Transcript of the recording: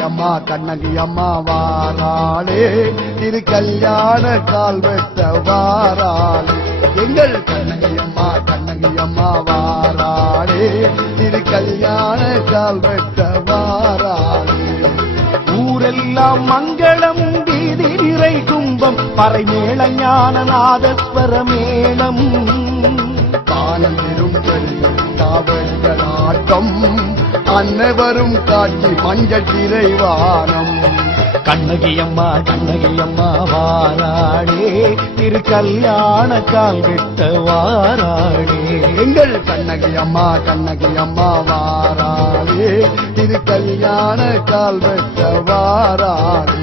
கண்ணகி அம்மா வாராளே திரு கல்யாண கால் வெட்ட வாராளே எங்கள் கண்ணகி அம்மா வாராளே திரு கல்யாண கால் வெட்ட வாராளே ஊரெல்லாம் மங்களம் வீதி நிறை கும்பம் பறை மேள ஞான நாதஸ்வர மேளம் காலம் காவல்கள் ஆட்டம் அன்னவரும் காட்சி மஞ்சள் திரைவானம் கண்ணகி அம்மா வாராளே திரு கல்யாண கால் வெட்ட வாராளே எங்கள் கண்ணகி அம்மா வாராளே திரு கல்யாண கால் வெட்ட வாராளே